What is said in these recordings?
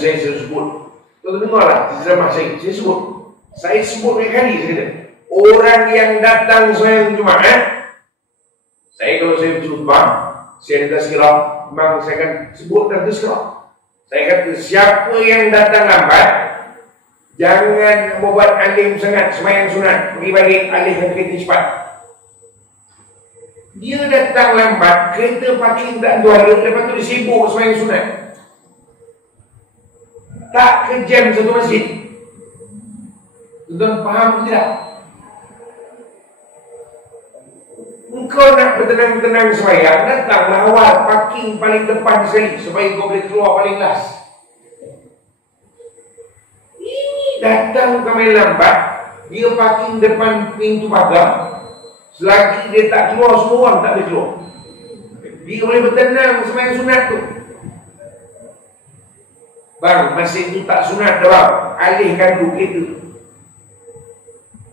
saya sebut. Tuan dengarlah ceramah saya sebut. Saya sebut kali saya kata, orang yang datang sembahyang Jumaat, saya kalau saya berkhutbah, saya ada tazkirah, memang saya akan sebut dan tazkirah. Saya kata siapa yang datang lambat, jangan membuat alim sangat sembahyang sunat, pergi balik alihkan kereta cepat. Dia datang lambat, kereta parking tak ada, lepas tu dia sibuk sembahyang sunat. Tak kejam satu masjid. Tuan faham tidak? Engkau nak bertenang-tenang sembahyang, datanglah awal parking paling depan sekali supaya kau boleh keluar paling last. Ini datang kami lambat, dia parking depan pintu pagar. Selagi dia tak keluar, semua orang tak boleh keluar. Dia boleh bertenang sembahyang sunat tu. Bang, masjid tu tak sunat dah bang, alihkan dulu kereta.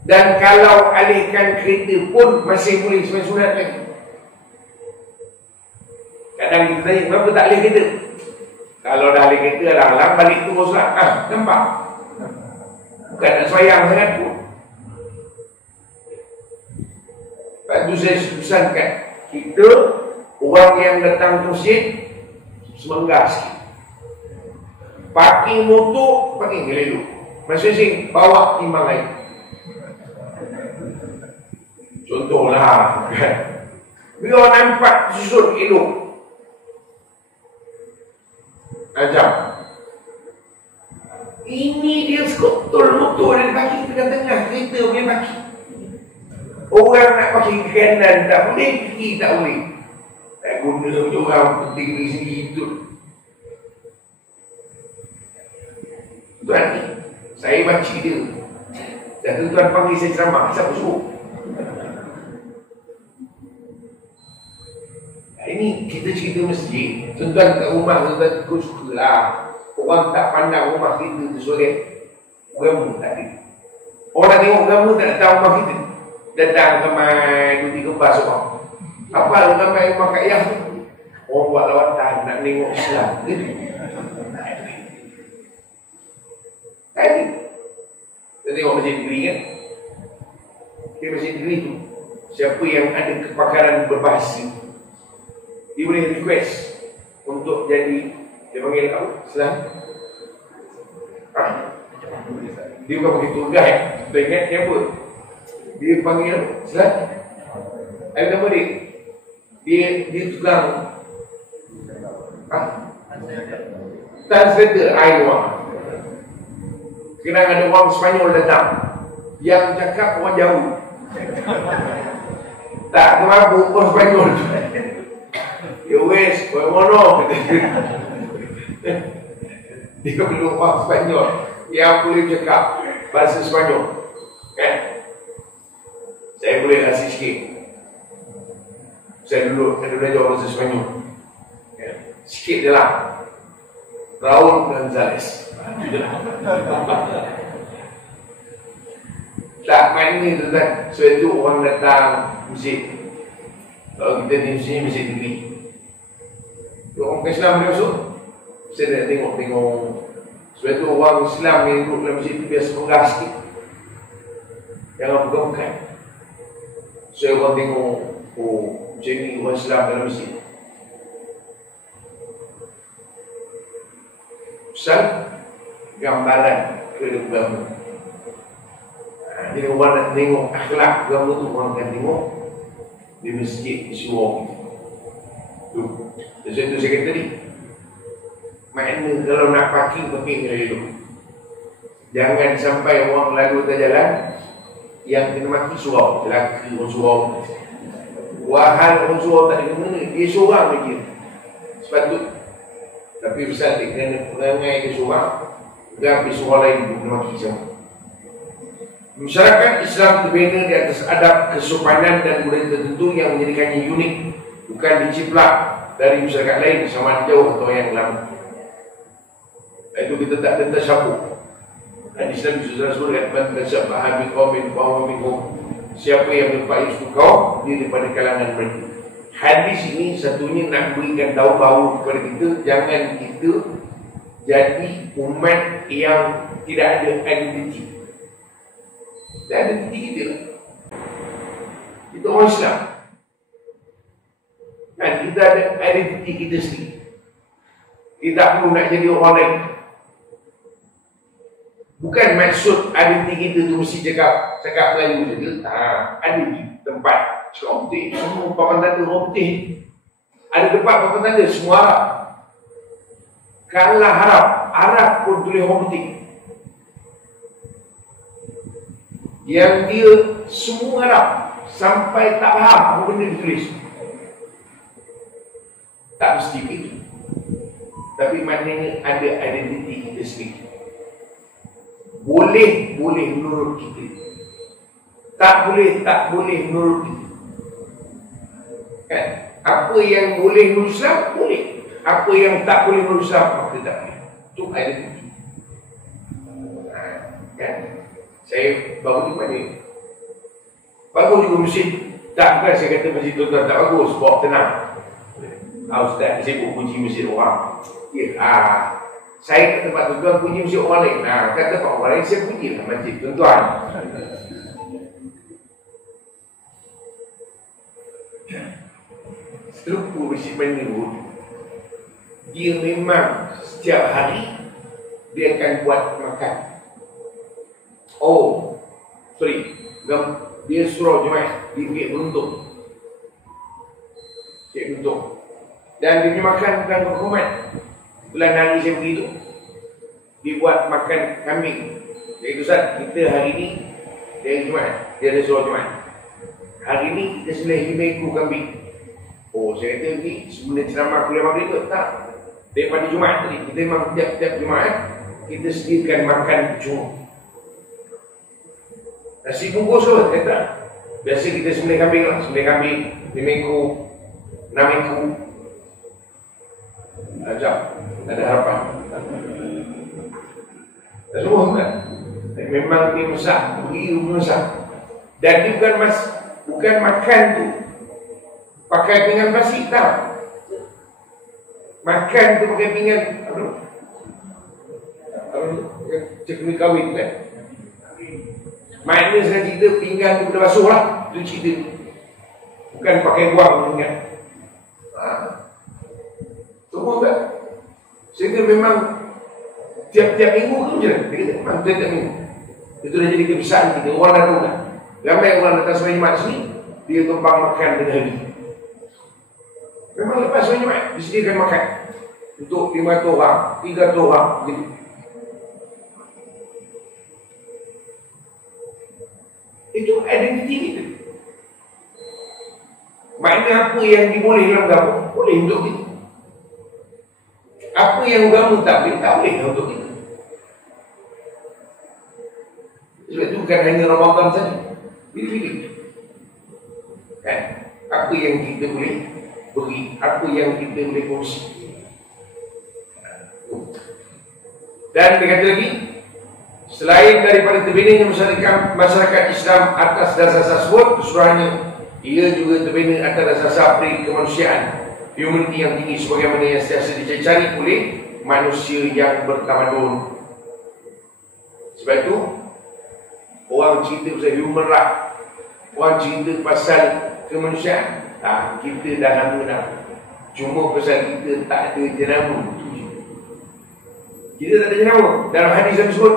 Dan kalau alihkan kereta pun masih boleh sembahyang sunat lagi. Kadang kita tanya, kenapa tak alih kereta? Kalau dah alih kereta, alang-alang balik terus lah. Nampak? Bukan nak sembahyang sangat pun. Lepas tu saya pesankan, kita orang yang datang ke masjid semenggah sikit. Parking motor, parking gelelu. Masing-masing bawa timbang lain. Contohlah, biar nampak susun elok. Ajak. Ini dia skotol motor dan parking tengah-tengah kereta punya parking. Orang nak parking ke kanan tak boleh, kiri tak boleh. Tak guna macam orang penting di sini itu. Tuan ni, saya baca dia. Dan tuan panggil saya ceramah, siapa suruh? Ini kita cerita masjid. Tuan-tuan kat rumah, tuan-tuan ikut sukalah. Orang tak pandang rumah kita tu sore. Agama tak ada. Orang nak tengok agama tak datang rumah kita. Datang kemai, duti kebas orang. Apa ramai rumah kat Yah tu? Orang buat lawatan nak tengok Islam. Tadi kita tengok masjid negeri kan. Di masjid negeri tu, siapa yang ada kepakaran berbahasa, dia boleh request untuk jadi, dia panggil apa? Islam? Dia bukan panggil tour guide. Kita ingat dia apa? Dia panggil Islam? Ada nama dia? Dia tukang translator Aiwa. Kena ada orang Sepanyol datang yang cakap orang jauh. Tak kemabuk orang Sepanyol. Ya wes, kau mono. Dia perlu orang Sepanyol yang boleh cakap bahasa Sepanyol. Kan? Saya boleh kasih sikit. Saya dulu ada belajar bahasa Sepanyol. Kan? Sikit je lah. Raul Gonzales. Tak main ni tuan-tuan. So itu orang datang masjid. Kalau kita di sini masjid negeri. Orang Islam dia masuk. Saya nak tengok-tengok. Sebab itu orang Islam yang duduk dalam masjid itu biasa menggah sikit. Jangan bukan-bukan. Saya orang tengok, oh macam ni orang Islam dalam masjid. Pesan gambaran agama. Jadi orang nak tengok akhlak agama tu, orang akan tengok di masjid, di surau tu. Sebab itu saya kata tadi, makna kalau nak parking dari dulu. Jangan sampai orang lalu atas jalan yang kena mati surau, lelaki orang surau. Wahal orang surau tak ada kena, dia seorang je. Sepatut. Tapi besar dia kena perangai dia seorang, dan surau lain kena mati sama. Masyarakat Islam terbina di atas adab, kesopanan dan budaya tertentu yang menjadikannya unik, bukan diciplak dari masyarakat lain sama jauh atau yang lama. Itu kita tak ada tasyabbuh. Hadis Nabi SAW katakan tashabbaha biqaumin fa huwa minhum. Siapa yang berpaling suku kau, dia daripada kalangan mereka. Hadis ini satunya nak berikan tahu bahawa kepada kita, jangan kita jadi umat yang tidak ada identiti. Dan identiti kita, kita orang Islam. Dan kita ada identiti kita sendiri. Kita tak perlu nak jadi orang lain. Bukan maksud identiti kita tu mesti cakap Melayu saja. Ada di tempat orang putih, semua papan tanda orang putih. Ada tempat papan tanda semua Arab. Kalau Arab pun tulis orang putih. Yang dia semua Arab sampai tak faham apa benda ditulis. Tak mesti begitu. Tapi maknanya ada identiti kita sendiri. Boleh menurut kita. Tak boleh menurut kita. Kan? Apa yang boleh menurut Islam, boleh. Apa yang tak boleh menurut Islam, maka tak boleh. Itu identiti. Kan? Saya baru ni mana? Bagus juga masjid. Tak, bukan saya kata masjid tuan-tuan tak bagus. Bawa tenang. Ustaz, saya pun kunci masjid orang. Saya ke tempat tuan-tuan kunci masjid orang lain. Kata tempat orang lain, saya kunci lah masjid tuan-tuan. Struktur masjid Menurut, dia memang setiap hari dia akan buat makan. Dia suruh jemaah dia beruntung. Dan dia makan bukan berhormat. Bulan hari saya pergi tu, dia buat makan kambing. Jadi Ustaz, kita hari ni dia ada suruh jemaah. Hari ni kita sembelih 5 ekor kambing. Saya kata ni sebelum ceramah kuliah maghrib tu, tak. Daripada Jumaat tadi, kita memang tiap-tiap Jumaat kita sediakan makan cuma. Nasi bungkus tu, kata. Biasa kita sembelih kambing lah, 5 ekor, 6 ekor. Ajak, ada harapan. Tak semua kan? Memang dia masak, pergi rumah masak. Dan dia bukan makan tu pakai pinggan basi, tak. Makan tu pakai pinggan cekuni kahwin kan. Maknanya saya cerita pinggan tu dah basuh lah. Itu cerita. Bukan pakai buang pinggan. Semua tak. Sehingga memang tiap-tiap minggu tu je. Memang tiap-tiap minggu. Itu dah jadi kebiasaan kita. Orang dah tahu kan. Ramai orang datang sembahyang Jumaat sini, dia tumpang makan dengan hari. Memang lepas sembahyang Jumaat disediakan makan untuk 500 orang, 300 orang begitu. Itu identiti kita. Maknanya apa yang diboleh dalam agama, boleh untuk kita. Apa yang agama tak boleh untuk kita. Sebab itu bukan hanya Ramadan saja. Pilih-pilih. Kan? Apa yang kita boleh beri, apa yang kita boleh kongsi. Dan dia kata lagi, selain daripada terbinanya masyarakat Islam atas dasar tersebut, keseluruhannya ia juga terbina atas dasar kemanusiaan, humanity yang tinggi sebagaimana yang sentiasa dicari oleh manusia yang bertamadun. Sebab itu orang cerita pasal human right, orang cerita pasal kemanusiaan, kita dah lama dah. Cuma pasal kita tak ada jenama. Kita tak ada jenama. Dalam hadis yang disebut,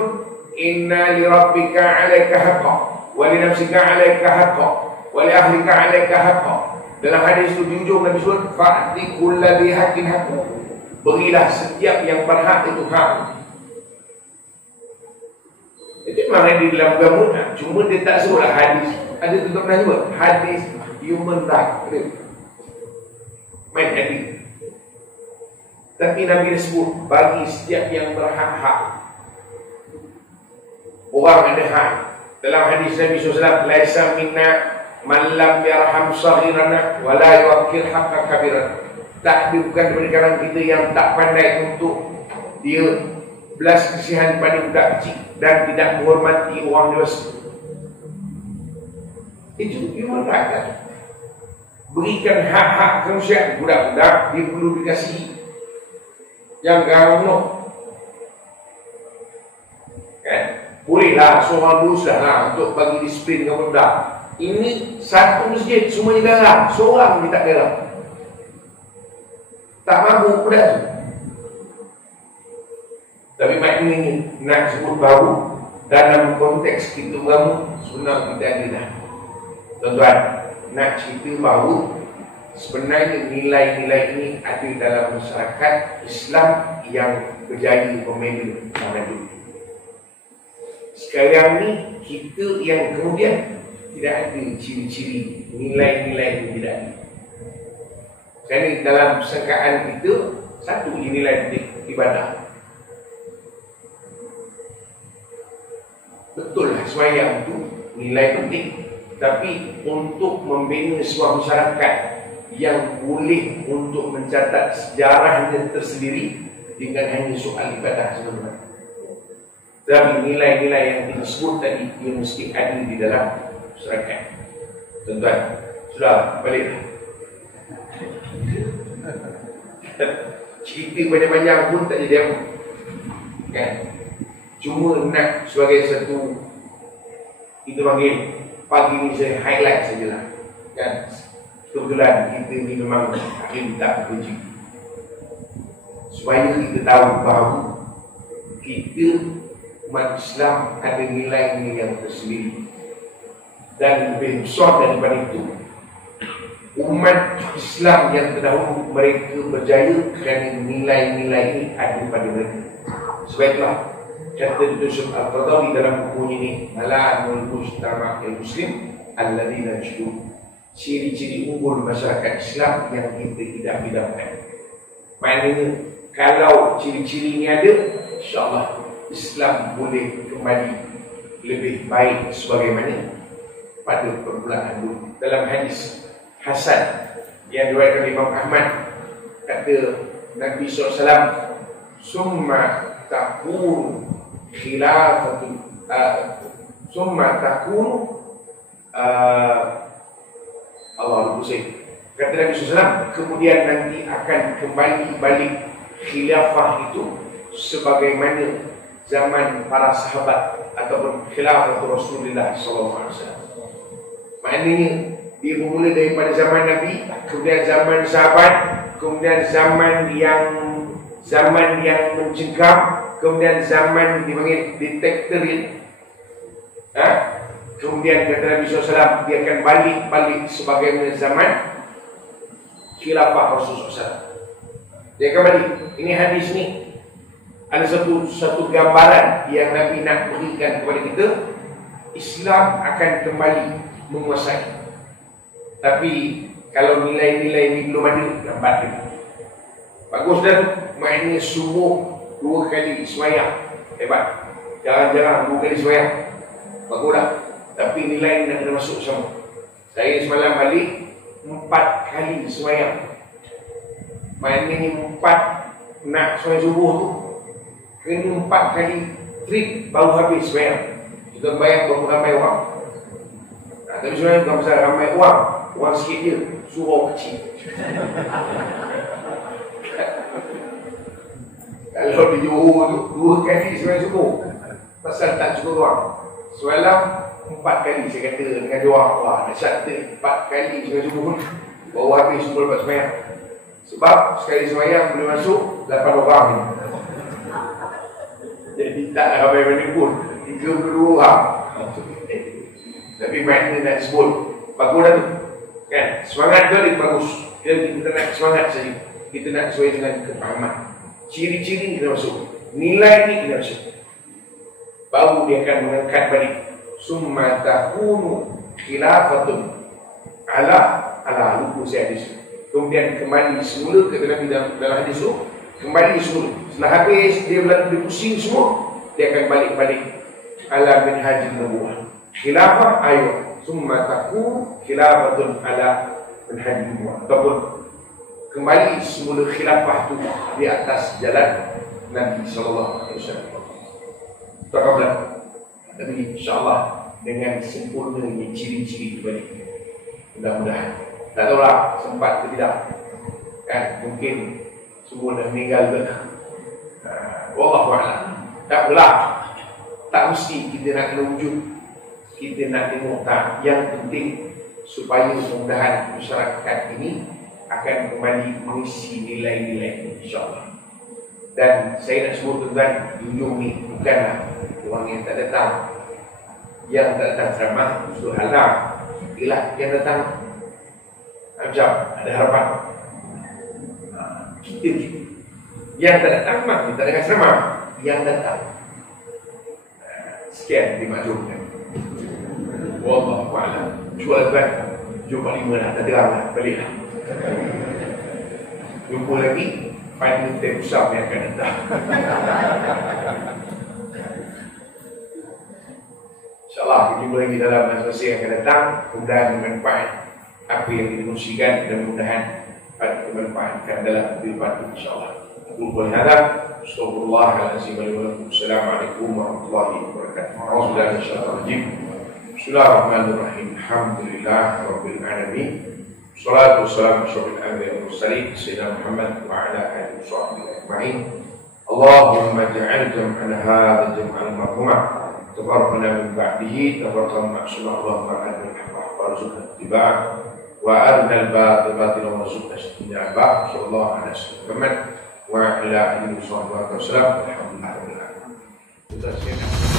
inna li rabbika alaika haqqa wa li nafsika alaika haqqa wa li ahlika alaika haqqa. Dalam hadis itu di ujung Nabi sebut, fa'ti kulladhi haqqin haqqa. Berilah setiap yang berhak itu hak. Itu memang ada di dalam agama, cuma dia tak sebutlah hadis. Ada tutup pernah sebut hadis human right. Main hadis. Tapi Nabi sebut bagi setiap yang berhak-hak. Orang ada hak. Dalam hadis Nabi SAW, laisa minna man lam yarham saghirana wa la yuqir haqqa kabirana. Tak bukan daripada kalangan kita yang tak pandai untuk dia belas kasihan pada budak kecil dan tidak menghormati orang dewasa. Itu human right. Berikan hak-hak kemanusiaan. Budak-budak dia perlu dikasihi. Yang garono Bolehlah seorang dulu sudahlah untuk bagi disiplin kamu budak. Ini satu masjid semuanya garang, seorang dia tak garang. Tak mampu budak tu. Tapi maknanya nak sebut baru dalam konteks kita mengamu sebenarnya kita ada dah. Tuan-tuan, nak cerita baru sebenarnya nilai-nilai ini ada dalam masyarakat Islam yang berjaya membela zaman dulu. Sekarang ni kita yang kemudian tidak ada ciri-ciri nilai-nilai yang tidak ada. Kerana dalam sangkaan kita satu nilai ibadah. Betul lah sembahyang itu nilai penting, tapi untuk membina sebuah masyarakat yang boleh untuk mencatat sejarahnya tersendiri dengan hanya soal ibadah sebenarnya. Tapi nilai-nilai yang kita sebut tadi yang mesti ada di dalam masyarakat. Tuan-tuan, sudah balik. Cerita banyak-banyak pun tak jadi apa, kan? Cuma nak sebagai satu, kita panggil pagi ni saya highlight sajalah, kan? Kebetulan kita ni memang akhir tak bekerja, supaya kita tahu bahawa kita umat Islam ada nilai-nilai yang tersendiri. Dan lebih besar daripada itu, umat Islam yang terdahulu mereka berjaya kerana nilai-nilai ini ada pada mereka. Sebab itulah kata Yusuf Al-Qadhawi dalam bukunya ini, Mala'anul Mujtama' al-Muslim Alladhina Jadu, ciri-ciri unggul masyarakat Islam yang kita tidak idamkan. Maknanya kalau ciri-ciri ini ada, insyaAllah Islam boleh kembali lebih baik sebagaimana pada permulaan dulu. Dalam hadis Hasan yang diriwayatkan oleh Imam Ahmad, kata Nabi SAW, summa takunu khilafatu summa takunu Allah lupa saya. Kata Nabi SAW, kemudian nanti akan kembali balik khilafah itu sebagaimana zaman para sahabat ataupun khilafah Rasulullah SAW. Maknanya dia bermula daripada zaman Nabi, kemudian zaman sahabat, kemudian zaman yang mencengkam, kemudian zaman dipanggil dictatorship. Kemudian kata Nabi SAW, dia akan balik sebagaimana zaman khilafah Rasulullah SAW. Dia akan balik. Ini hadis ni ada satu gambaran yang Nabi nak berikan kepada kita. Islam akan kembali menguasai. Tapi kalau nilai-nilai ini belum ada, lambat lagi. Bagus dan maknanya subuh 2 kali sembahyang, hebat. Jarang-jarang 2 kali sembahyang, bagus dah. Tapi nilai ini nak kena masuk sama. Saya semalam balik 4 kali sembahyang. Maknanya 4 nak sembahyang subuh tu kena 4 kali trip baru habis sembahyang. Kita bayang berapa ramai orang. Tapi sebenarnya bukan pasal ramai orang sikit je, surau kecil. Kalau di Johor tu 2 kali sembahyang subuh, pasal tak cukup orang. Semalam 4 kali saya kata dengan dia orang, wah dahsyat kita 4 kali sembahyang subuh pun baru habis semua lepas sembahyang. Sebab sekali sembahyang boleh masuk 8 orang ni. Jadi tak ramai mana pun, 32 orang. Tapi makna nak sebut bagus dah tu, kan? Semangat tu ada bagus. Kita nak semangat saja. Kita nak sesuai dengan kefahaman. Ciri-ciri kita masuk, nilai ni kita masuk, baru dia akan mengangkat balik. Summa takunu khilafatun ala luku saya hadis. Kemudian kembali semula, kata Nabi dalam hadis tu, kembali semula. Setelah habis dia berlaku pusing semua, dia akan balik-balik ala minhajin nubuwah. Khilafah ayat summa takunu khilafatun ala minhajin nubuwah, ataupun kembali semula khilafah itu di atas jalan Nabi SAW. Takablah. Tapi insyaAllah dengan sempurnanya ciri-ciri itu balik. Mudah-mudahan. Tak tahulah sempat ke tidak, kan? Mungkin semua dah meninggal ke. Wallahu'alam. Tak apalah. tak mesti kita nak wujud, kita nak tengok tak. Yang penting supaya mudah-mudahan masyarakat ini akan kembali mengisi nilai-nilai, insyaAllah. Dan saya nak sebut tuan-tuan, di ujung ni bukanlah orang yang tak datang. Yang tak datang ceramah justru halang. Ialah yang datang ajab, ada harapan. Kita yang tak datang memang kita dengan ceramah. Yang datang sekian dimaklumkan. Wallahu a'lam. Jual tuan, jumpa 5 dah, tak terang lah, baliklah. Jumpa lagi final time besar yang akan datang. InsyaAllah kita jumpa lagi dalam masa yang akan datang. Mudah-mudahan bermanfaat apa yang dikongsikan, dan mudah-mudahan bermanfaatkan dalam kehidupan insyaAllah. Aku boleh hadap. Astagfirullahaladzim. Assalamualaikum warahmatullahi wabarakatuh. A'udzubillahi Bismillahirrahmanirrahim. Alhamdulillah Rabbil Alamin. Salatu wassalamu ala al-anbiya wal mursalin Sayyidina Muhammad wa ala alihi wa sahbihi ajma'in. Allahumma ja'al jam'ana hadha jam'an marhumah, tabarra'na min ba'dihi tabarra'na ma'sumah. Allahumma arina al-haqqa warzuqna ittiba'ah wa arina al-batila batilan warzuqna ijtinabah. Sallallahu ala sayyidina Muhammad wa ala alihi wa sahbihi wa sallam. Alhamdulillah rabbil alamin.